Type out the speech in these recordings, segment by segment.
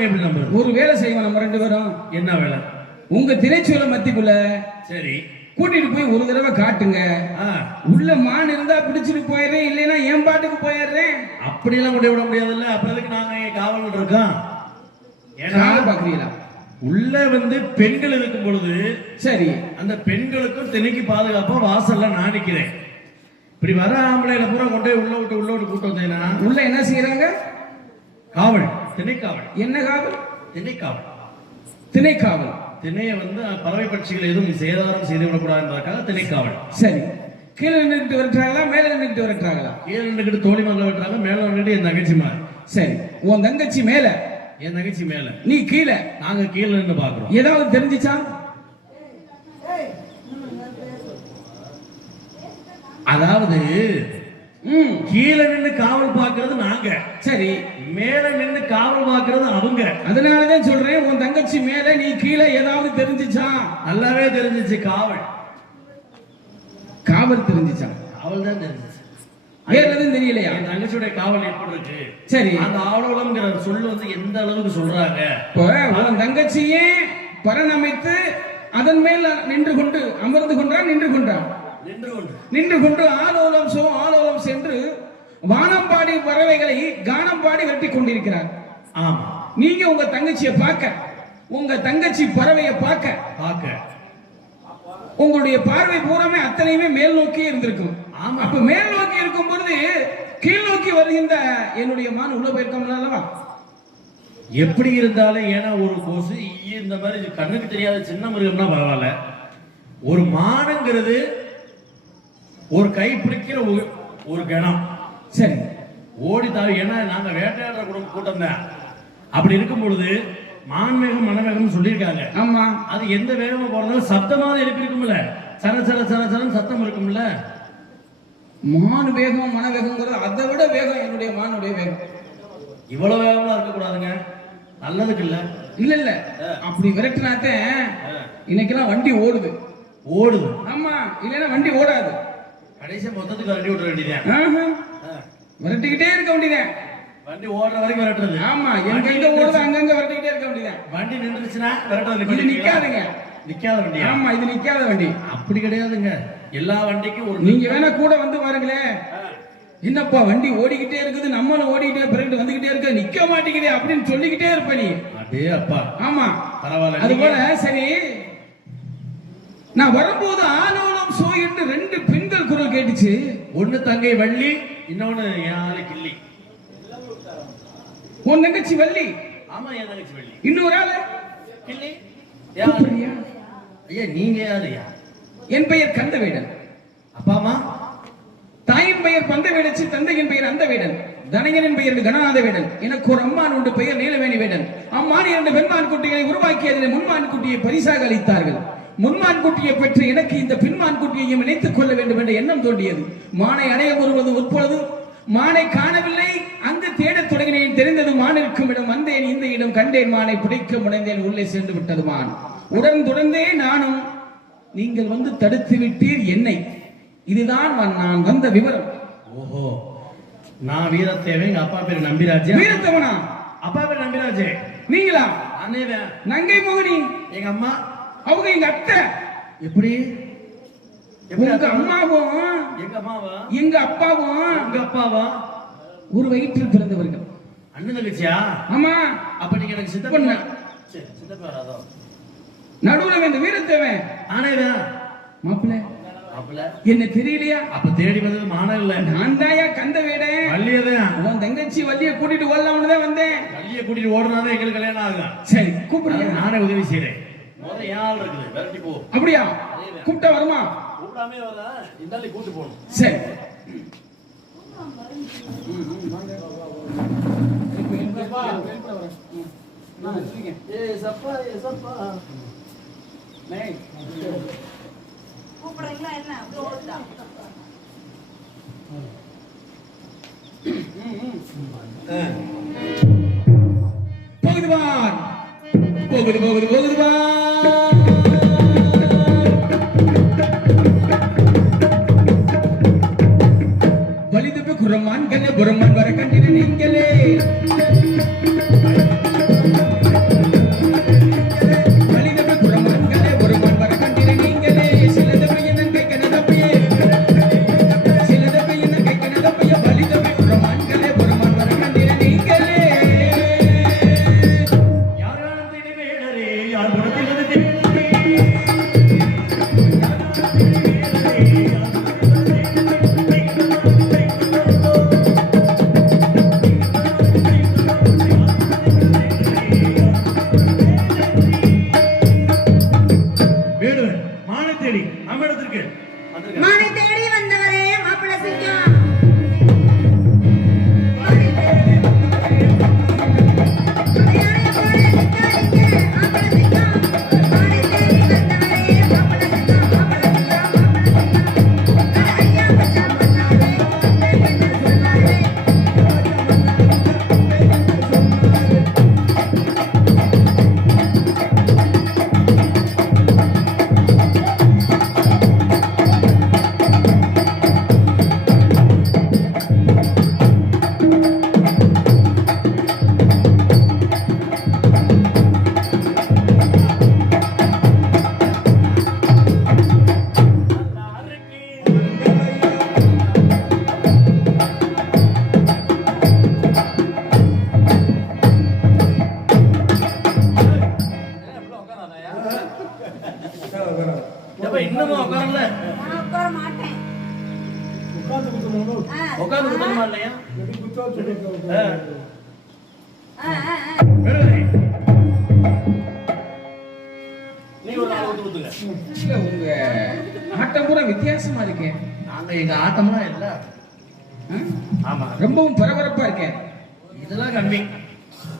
நாங்க எப்படி நம்புறது ஒரு வேலை செய்வோம் நம்ம ரெண்டு பேரும். என்ன வேலை? உங்க திரைச்சூல மத்திக்குள்ள சரி. கூட்டிட்டு போய் ஒரு தடவை காட்டுங்க. உள்ள மான் இருந்தா பிடிச்சிட்டு போயிடுறேன் இல்லைன்னா என் பாட்டுக்கு போயிடுறேன். அப்படியெல்லாம் கொண்டு விட முடியாதுல்ல? அப்புறம் எதுக்கு நாங்க காவல் இருக்கோம்? ஏன்னா பாக்குறீங்களா உள்ள வந்து பெண்கள் இருக்கும் பொழுது சரி. அந்த பெண்களுக்கும் திணைக்கு பாதுகாப்பா வாசல்ல நான் நிக்கிறேன். இப்படி வர ஆம்பளைல பூரா கொண்டு உள்ள விட்டு உள்ள விட்டு கூட்டு வந்தேன்னா உள்ள என்ன செய்யறாங்க காவல். திணைக்காவல் என்ன காவல் திணைக்காவல் திணைக்காவல் திணையை வந்து பறவை பட்சிகள் எதுவும் சேதாரம் செய்து விடக்கூடாதுன்றதுக்காக திணைக்காவல் சரி கீழே நின்றுட்டு விரட்டுறாங்களா மேல நின்றுட்டு விரட்டுறாங்களா கீழே நின்றுக்கிட்டு தோழி மகளை விட்டுறாங்க மேல நின்றுட்டு என் தங்கச்சி மாதிரி சரி உன் தங்கச்சி மேல என் தங்கச்சி மேல நீ கீழே நாங்க கீழே நின்று பாக்குறோம் ஏதாவது தெரிஞ்சுச்சா அதாவது கீழே நின்று காவல் பாக்குறது நாங்க. சரி. மேல நின்று காவல் பாக்குறது அவங்க. அதனாலதான் சொல்றேன் உன் தங்கச்சி மேல நீ கீழே ஏதாவது தெரிஞ்சுச்சா? நல்லாவே தெரிஞ்சிச்சு காவல். காவல் தெரிஞ்சுச்சா? காவல் தான் தெரிஞ்சிச்சு. வேற எதுவும் தெரியலையா? என் தங்கச்சியுடைய காவல் எப்படி இருக்கு? சரி. அந்த ஆவலம்ங்கிற சொல் வந்து எந்த அளவுக்கு சொல்றாங்க? இப்போ உன் தங்கச்சியே பரணமைத்து அதன் மேல் நின்று கொண்டு அமர்ந்து கொண்டான் நின்று கொண்டான். நின்று கொண்டு. ஆலோலம் சோ ஆலோலம் சென்று வானம்பாடி பறவைகளை கானம் பாடி வெட்டி கொண்டிருக்கிறார். ஆமா. நீங்க உங்க தங்கச்சியை பார்க்க உங்க தங்கச்சி பறவையை பார்க்க. பாக்க உங்களுடைய பார்வை பூராமே அத்தனையுமே மேல் நோக்கி இருந்திருக்கும். ஆமா. அப்ப மேல் நோக்கி இருக்கும் பொழுது கீழ் நோக்கி வருகின்ற என்னுடைய மான் உள்ள போயிருக்கோம்ல அல்லவா? எப்படி இருந்தாலும் ஏன்னா ஒரு கொசு இந்த மாதிரி கண்ணுக்கு தெரியாத சின்ன மிருகம்னா பரவாயில்ல. ஒரு மானுங்கிறது ஒரு கை பிடிக்கிற ஒரு கணம். சரி ஓடி தாவி ஏன்னா நாங்க வேட்டையாடுற குடும்ப கூட்டம் தான். அப்படி இருக்கும் பொழுது மான்வேகம் மனவேகம்னு சொல்லியிருக்காங்க. ஆமா. அது எந்த வேகமா போறதாலும் சத்தமாக எழுப்பி இருக்கும்ல. சர சர சர சரன்னு சத்தம் இருக்கும்ல. மான் வேகம் மன வேகம்ங்கிறது அதை விட வேகம் என்னுடைய மானுடைய வேகம். இவ்வளவு வேகமா இருக்கக்கூடாதுங்க. நல்லதுக்கு இல்ல. இல்ல இல்ல. அப்படி விரட்டினாத்தேன் இன்னைக்கெல்லாம் வண்டி ஓடுது. ஓடுது. ஆமா இல்லைன்னா வண்டி ஓடாது. கடைசியா மொத்தத்துக்கு வண்டி விட்டுற வேண்டியதான் ஆஹா. விரட்டிக்கிட்டே இருக்க வேண்டியதான் வண்டி ஓடுற வரைக்கும் விரட்டுறது. ஆமா எங்க எங்க ஓடுது அங்கங்க விரட்டிக்கிட்டே இருக்க வேண்டியதான் வண்டி நின்றுச்சுன்னா விரட்டுறது இது நிக்காதுங்க. நிக்காத வண்டியா? ஆமா இது நிக்காத வண்டி. அப்படி கிடையாதுங்க. எல்லா வண்டிக்கும் ஒரு நீங்க வேணா கூட வந்து பாருங்களேன் என்னப்பா வண்டி ஓடிக்கிட்டே இருக்குது நம்மளும் ஓடிக்கிட்டே பிறகு வந்துகிட்டே இருக்க நிக்க மாட்டேங்குதே அப்படின்னு சொல்லிக்கிட்டே இருப்ப நீ. அடே அப்பா. ஆமா. பரவாயில்ல அது நீங்க- போல சரி. நான் வரும்போது ஆலோலம் சோ என்று ரெண்டு கேட்டுச்சு. ஒண்ணு தங்கை வள்ளி இன்னொன்னு கிள்ளி உன் தங்கச்சி வள்ளி? ஆமா என் தங்கச்சி வள்ளி. இன்னொரு ஆளு? கிள்ளி யாரு? ஐயா நீங்க யாருயா என் பெயர் கந்தவேடன். அப்பா அம்மா? தாயின் பெயர் பந்தவேடச்சு தந்தையின் பெயர் அந்த வேடன் தனையனின் பெயர் கணநாத வேடன் எனக்கு ஒரு அம்மான் உண்டு பெயர் நீலவேணி வேடன் அம்மான் இரண்டு பெண்மான் குட்டிகளை உருவாக்கி அதில் முன்மான் குட்டியை பரிசாக அளித்தார்கள். முன்மான் குட்டியை பெற்று எனக்கு இந்த பின்மான் குட்டியையும் இணைத்துக் கொள்ள வேண்டும் என்ற எண்ணம் தோன்றியது. மானை அடைய வருவது உட்பொழுது மானை காணவில்லை அங்கு தேடத் தொடங்கினேன் தெரிந்தது மான் இருக்கும் இடம் வந்தேன் இந்த இடம் கண்டேன் மானை பிடிக்க முனைந்தேன் உள்ளே சென்று விட்டது மான் உடன் தொடர்ந்தே நானும் நீங்கள் வந்து தடுத்து விட்டீர் என்னை. இதுதான் நான் வந்த விவரம். ஓஹோ நான் வீரத்தேவை எங்க அப்பா பேரு நம்பிராஜே. வீரத்தவனா? அப்பா பேரு நம்பிராஜே. நீங்களா? அண்ணேவன் நங்கை மோகினி. எங்க அம்மா அவங்க எங்க அத்தை. எப்படி? அக்கா? அம்மாவும் எங்க அம்மாவா? எங்க அப்பாவும் எங்க அப்பாவா? ஒரு வயிற்றில் பிறந்தவர்கள். அண்ணன் தங்கச்சியா? ஆமா. அப்ப நீங்க எனக்கு சித்தப்பா பொண்ணு. சரி, சித்தப்பா நடுவுல இந்த வீரத்தேவன். ஆனேவன் மாப்பிள்ள. என்ன தெரியலையா? அப்ப தேடி வந்தது மானம் இல்ல. நான் தாயா கந்த வேடேன் வள்ளியதான் உன் தங்கச்சி வள்ளிய கூட்டிட்டு ஓடலாம்னு தான் வந்தேன். வள்ளிய கூட்டிட்டு ஓடுனாதான் எங்களுக்கு கல்யாணம் ஆகும். சரி கூப்பிடுங்க. நானே உதவி செய்யறேன் அப்படியா? கூப்பிட்டா வருமா? கூப்பிடாமே வர. இந்த கூட்டு போகணும். சரி. ஏ சப்பா ஏ சப்பா. கூப்பிடுறீங்களா என்ன? கூப்பிட்டா போகுது பார் போகுது போகுது போகுது பார் வலிதுப்பு குரமான் கண்ண புறமான் இல்ல உங்க ஆட்டம் பூரா வித்தியாசமா இருக்கேன் நாங்க எங்க ஆட்டம்லாம் இல்ல ஆமா ரொம்பவும் பரபரப்பா இருக்கேன். இதெல்லாம் கம்மி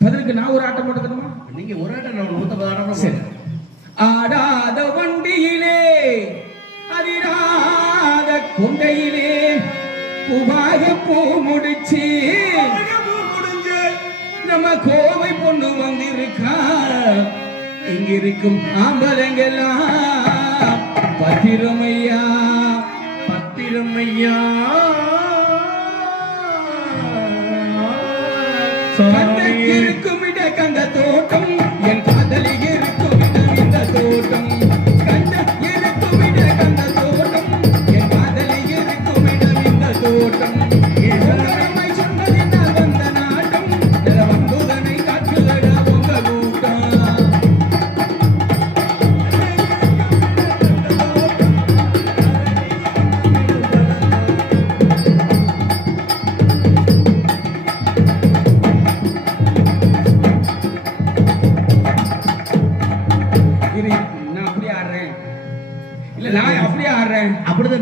பதிலுக்கு நான் ஒரு ஆட்டம் போட்டுக்கணுமா நீங்க ஒரு ஆட்டம் நான் நூத்த பதாரம் சரி ஆடாத வண்டியிலே அதிராத கொண்டையிலே புபாக பூ முடிச்சு நம்ம கோவை பொண்ணு வந்திருக்கா இங்கிருக்கும் ஆம்பலங்கெல்லாம் பத்திரமையா பத்திரம்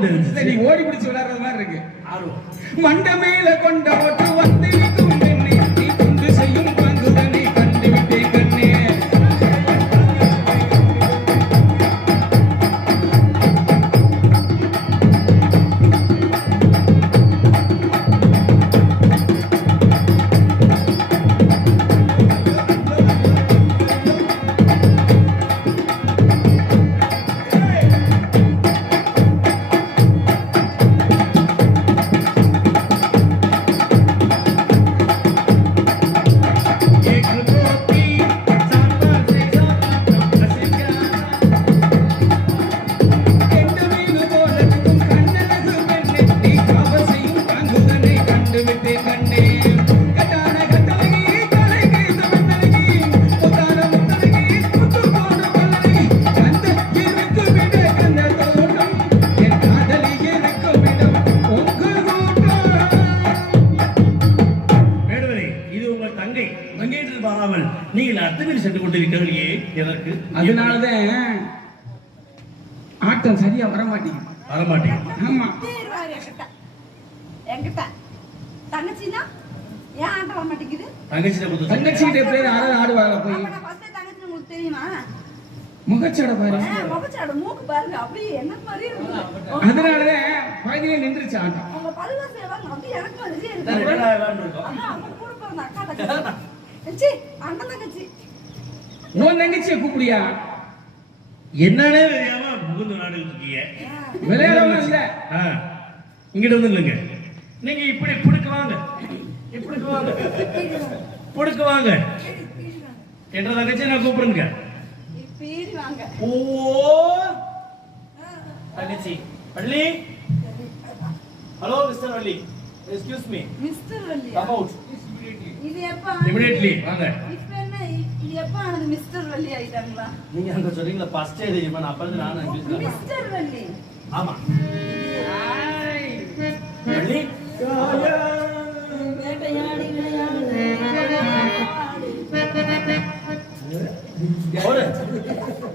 தெரிஞ்சு நீ ஓடி பிடிச்சு விளையாடுறது மாதிரி இருக்கு. மண்ட மேல கொண்ட ஓட்டு அத்தனை சென்று கொண்டிருக்கிறீர்களே எதற்கு? அதனாலதான் ஆட்டம் சரியா வர மாட்டேங்குது வரமாட்டேன் ஆமா. தீர்வாரு என்கிட்ட. தங்கச்சின்னா ஏன் ஆட்ட வர மாட்டேங்குது தங்கச்சியை கொடுத்து தங்கச்சிக்கிட்ட எப்படி யாராவது ஆடுவாங்க போய். தங்கச்சி உங்களுக்கு தெரியுமா? முகச்சட பாரு. முகச்சாடு மூக்கு பாருங்க. அப்படியே என்ன மாதிரி இருக்குது அதனாலதான் பகுதியில நின்றுச்சு ஆட்டம். அவங்க சேவாங்க அப்படியே எனக்கு இருக்கு? பிறந்த அக்கா உன் தங்கச்சியை கூப்பிடியா என்னன்னே தெரியாம புகுந்து நாடு இருக்கீங்க விளையாடவும் இல்ல. ஆ, இங்கிட்டு வந்து இல்லைங்க நீங்க இப்படி புடுக்கு வாங்க. இப்படிக்கு வாங்க. புடுக்கு வாங்க. என்ற தங்கச்சி நான் கூப்பிடுங்க. ஓ. தங்கச்சி Valli. Hello mister Valli. Excuse me mister வள்ளியா come out இது எப்ப இமிடியட்லி வாங்க. இப்ப என்ன? இது எப்ப ஆனது? மிஸ்டர் வள்ளி ஆயிட்டாங்களா நீங்க அங்க சொல்றீங்களா? ஃபர்ஸ்ட் தெரியுமா? நான் அப்ப இருந்து நானும் இங்கிலீஷ்ல மிஸ்டர் வள்ளி. ஆமா. வள்ளி? வேட்டையாடி விளையாடு. ஒரு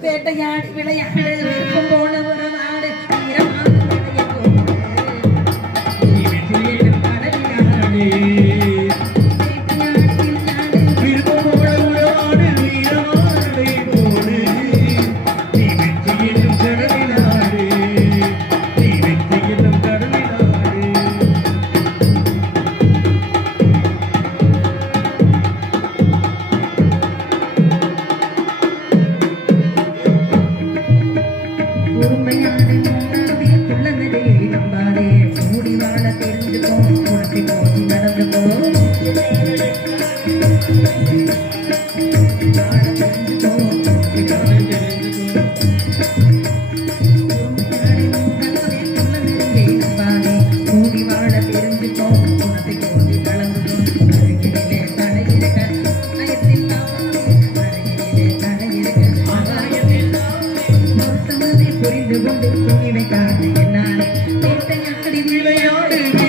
வேட்டையாடி விளையாடு. பொருத்தமதை விளையாடு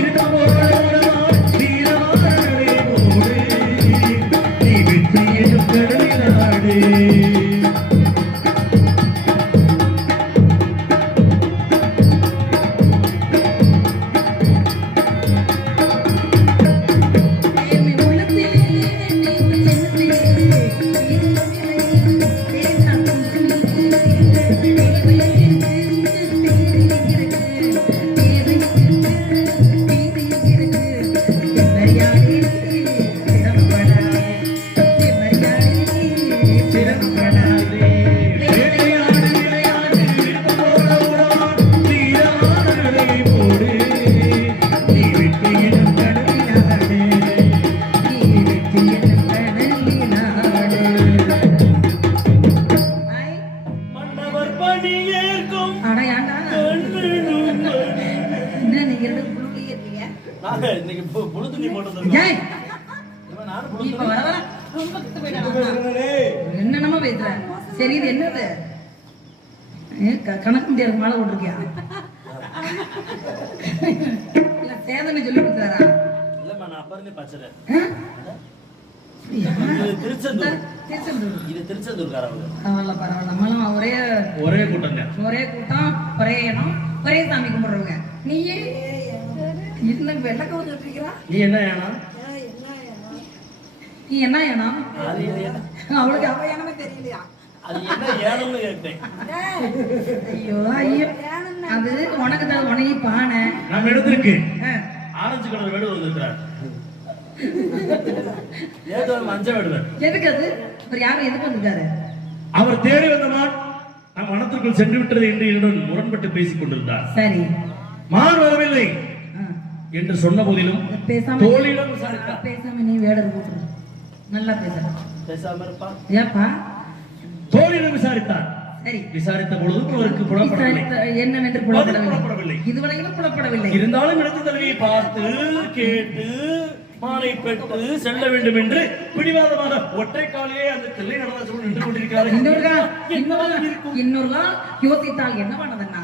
இல்ல சேதனை சொல்லி கொடுத்தாரா? இல்லம்மா, நான் அப்ப இருந்தே பச்சை. ஆ? இது திருச்செந்தூர். திருச்செந்தூர். இது திருச்செந்தூர்காரவங்க. பரவாயில்ல பரவாயில்ல. நம்மளும் ஒரே ஒரே கூட்டங்க. ஒரே கூட்டம் ஒரே இடம் ஒரே சாமி கும்பிடுறவங்க. நீ இன்னும் வெள்ளக்க வந்துருக்கிறா நீ என்ன ஏனா? நீ என்ன என்ன- அவளுக்கு அவ ஏனமே தெரியலையா? அது என்ன ஏனம்னு கேட்டேன். ஐயோ ஐயோ. அது உனக்கு தான் உனக்கு பானை. நம்ம இடத்திற்கு ஆ. ஆரஞ்சு கலர் வேடு வந்திருக்கிறார். ஏதோ மஞ்சள் எதுக்கு அது? அவர் யாரும் எதுக்கு வந்திருக்காரு? அவர் தேடி வந்தமான் நம் மனத்திற்குள் சென்று விட்டது என்று என்னுடன் முரண்பட்டு பேசிக் கொண்டிருந்தார். சரி. மான் வரவில்லை. என்று சொன்ன போதிலும் தோழிடம் பேசாம நீ வேடர் போட்டுரு. நல்லா பேசுற பேசாம இருப்பா. ஏப்பா? தோழிடம் விசாரித்தார். சரி. விசாரித்த பொழுதும் அவருக்கு புலப்படவில்லை. என்னவென்று புலப்படவில்லை? இதுவரையிலும் புலப்படவில்லை. இருந்தாலும் இடத்து தலைவியை பார்த்து கேட்டு மானை பெற்று செல்ல வேண்டும் என்று பிடிவாதமாக ஒற்றை காலையே அந்த தில்லை நடராஜன் நின்று கொண்டிருக்கிறார் இன்னொரு கால் யோசித்தால் என்ன பண்ணதுன்னா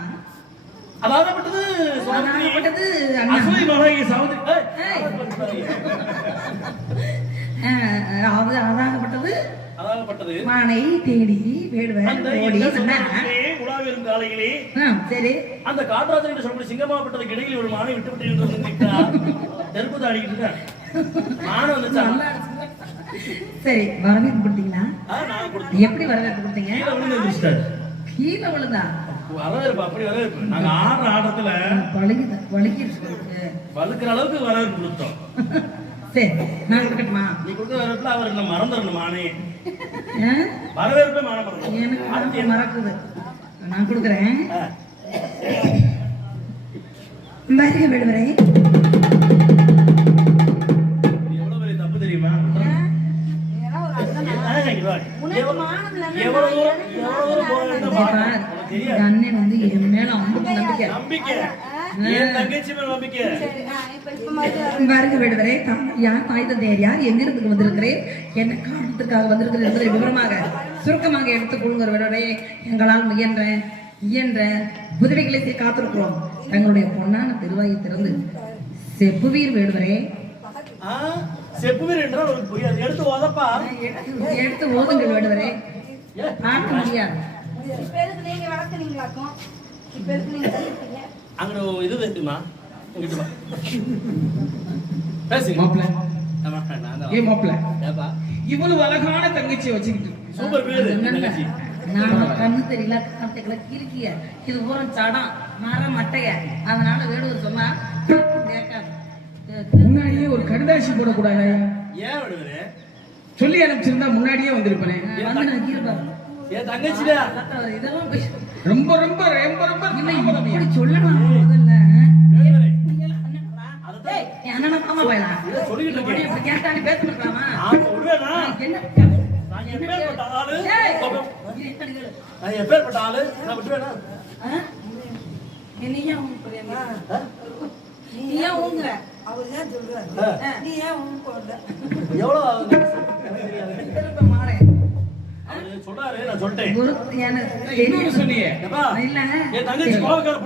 அதாகப்பட்டது சுவாமினி, அதாகப்பட்டது அண்ணா. அசுவை மகாராணி சாவித்திரி அதாகப்பட்டது மானை தேடி வேடுவன் ஓடி ஆ, சரி. அந்த காட்டுராஜன் என்று சொல்லக்கூடிய சிங்கமாப்பட்டதுக்கு இடையில் ஒரு மானை விட்டு விட்டு தெருப்பு இருக்கார் மானை வந்துச்சா? சரி வரவேற்பு கொடுத்தீங்களா? எப்படி வரவேற்பு கொடுத்தீங்க? கீழே விழுந்து வரவேற்பு அப்படி வரவேற்பு. நாங்க ஆடுற ஆட்டத்துல பழகி பழகிருச்சு வலுக்கிற அளவுக்கு வரவேற்பு கொடுத்தோம். சரி நான் கொடுக்கட்டுமா? நீ கொடுத்த வரவேற்புல அவர் மறந்துடணும் மானே? வரவேற்பே எனக்கு மறக்குது நான் கொடுக்குறேன். வருக விடுவரே தப்பு தெரியுமா? ஆ, இங்க வா. எவ்வளவு எவ்வளவு தூரம் எவ்வளவு தூரம் போறேன்னு பாரு. உனக்கு தெரியாது. அண்ணன் வந்து என் மேல அம்புக்கு நம்பிக்கை. வருக விடுவரே யார் தாய் தந்தையர் யார் எங்கிருந்து வந்திருக்கிறேன் என்ன காரணத்துக்காக வந்திருக்கிறேன் என்பதை விவரமாக சுருக்கமாக எடுத்துக் கொள்ளுங்க விடுவரே. எங்களால் முயன்ற இயன்ற உதவிகளை காத்திருக்கிறோம். தங்களுடைய பொன்னான திருவாயை திறந்து செப்புவீர் வேடுவரே. ஆ, செப்புவீர் என்றால் புரியாது எடுத்து ஓதப்பா. எடுத்து ஓதுங்கள் வேடுவரே. பார்க்க முடியாது. இப்ப எதுக்கு நீங்க வளர்க்குறீங்களாக்கும் இப்ப எதுக்கு நீங்க வளர்க்குறீங்க அங்க இது இருக்குமா? இங்கிட்டு வா. பேசுங்க. மாப்பிள்ள. ஏ இவ்வளவு அழகான தங்கச்சியை வச்சுக்கிட்டு. சூப்பர் பேரு இந்த தங்கச்சி. நான் கண்ணு தெரியல கிறுக்கிய. இது பூரா சடம் மர மட்டைய. அதனால வேடுவர் சொன்னா கேட்காது. முன்னாடியே ஒரு கடுதாசி போடக்கூடாது? ஏன் விடுவரே சொல்லி அனுப்பிச்சிருந்தா முன்னாடியே வந்திருப்பேனே. வந்து நான் தங்கச்சிடா? இதெல்லாம் ரொம்ப ரொம்ப ரொம்ப ரொம்ப இப்படி சொல்லலாம் முதல்ல என்ன எப்பேற்பட்ட ஆளு. நான் விட்டுவேனா? நீ ஏன் ஊங்க போறியா? நீ? ஏன் ஊங்குற? அவர் தான் சொல்றாரு. நீ ஏன் போடுற எவ்வளவு மாறேன். சொன்னாரு நான் சொல்லிட்டேன். என் தங்கச்சி கோவக்கார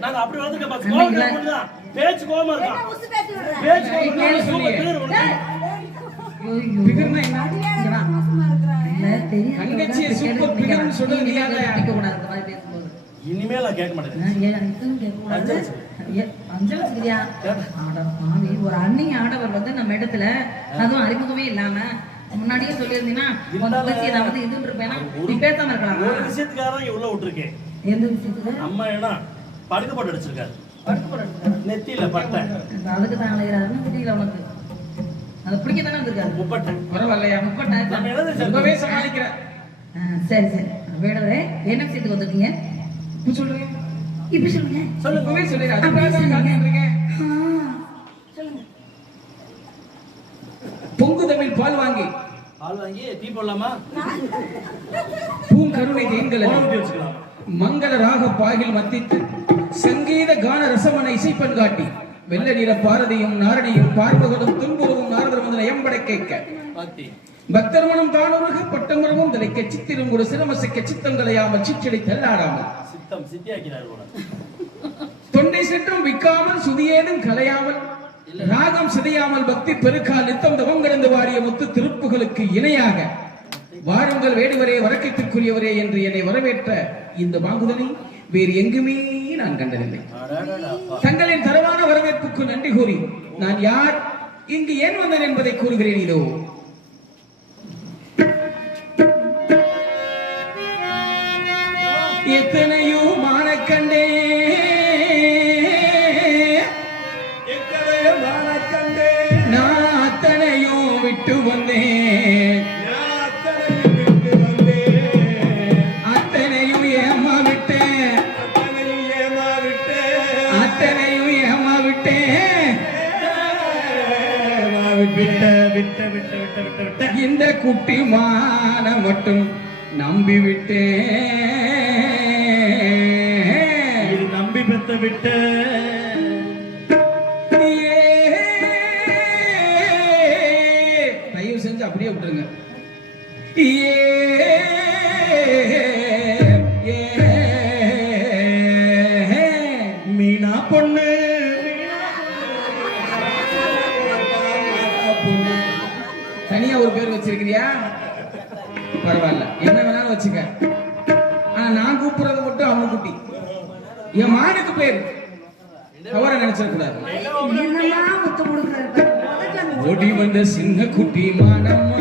நாங்க அப்படி. கோவக்கார பொண்ணுதான். பேச்சு கோவமா இருக்கா? பேச்சு. இனிமேல் நான் கேட்க மாட்டேன். ஒரு அந்நிய ஆடவர் வந்து நம்ம இடத்துல அதுவும் அறிமுகமே இல்லாம முன்னாடியே சொல்லியிருந்தீங்கன்னா தங்கச்சியை நான் வந்து இதுன்னு இருப்பேனா நீ பேசாம இருக்கலாமா. ஒரு விஷயத்துக்காக தான் உள்ள விட்டுருக்கேன் எந்த விஷயத்துக்கு? அம்மா என்ன படுக்க போட்டு அடிச்சிருக்காரு. படுத்து போடுறது நெத்தியில பட்டை. அதுக்கு தான் அலைகிறாருன்னு தெரியல உனக்கு. அதை பிடிக்க தானே வந்திருக்காரு. முப்பட்டை. பரவாயில்லையா? முப்பட்டை. ரொம்பவே சமாளிக்கிற சரி சரி. வேடவரே என்ன விஷயத்துக்கு வந்திருக்கீங்க? இப்ப சொல்றேன் இப்ப சொல்லுங்க. இப்பவே சொல்லிடு அதுக்காக தான் காத்துட்டு இருக்கேன் ஆ, சொல்லுங்க பொங்கு தமிழ் பால் வாங்கி பால் வாங்கி டீ போடலாமா? பூங்கருணை வச்சுக்கலாம்? மங்கள ராக பாகில் மத்தித்து சங்கீத கான ரசமன இசைப்பன் காட்டி வெள்ள நிற பாரதியும் நாரணியும் பார்வகளும் துன்புறவும் நாரதர் முதல எம்படை கேட்க. பக்தர்மனும் தானுருக பட்டமரமும் தலைக்க சித்திரும் ஒரு சிரமசிக்க சித்தங்களையாமல் சிற்றடி தள்ளாடாமல் சித்தம் சித்தியாக்கிறார் தொண்டை சென்றும் விற்காமல் சுதியேதும் கலையாமல் ராகம் சிதையாமல் பக்தி பெருக்கால் நித்தம் தவம் கிடந்து வாடிய முத்து திருப்புகளுக்கு இணையாக வாருங்கள் வேடுவரே வரக்கத்திற்குரியவரே என்று என்னை வரவேற்ற இந்த வாங்குதலை வேறு எங்குமே நான் கண்டதில்லை. தங்களின் தரமான வரவேற்புக்கு நன்றி கூறி நான் யார் இங்கு ஏன் வந்தேன் என்பதை கூறுகிறேன் இதோ. விட்ட, விட்ட, விட்ட, விட்ட, விட்ட. இந்த குட்டி மான மட்டும் நம்பி விட்டேன் இது நம்பி பெத்த விட்ட. தயவு செஞ்சு அப்படியே விட்டுருங்க. ஏ, வேணாலும் வச்சுக்க ஆனா நான் கூப்பிடுறது மட்டும் அவன் குட்டி. என் மானுக்கு பேர். தவற நினைச்சிடக்கூடாது. ஓடி வந்த சின்ன குட்டி மானம்மா.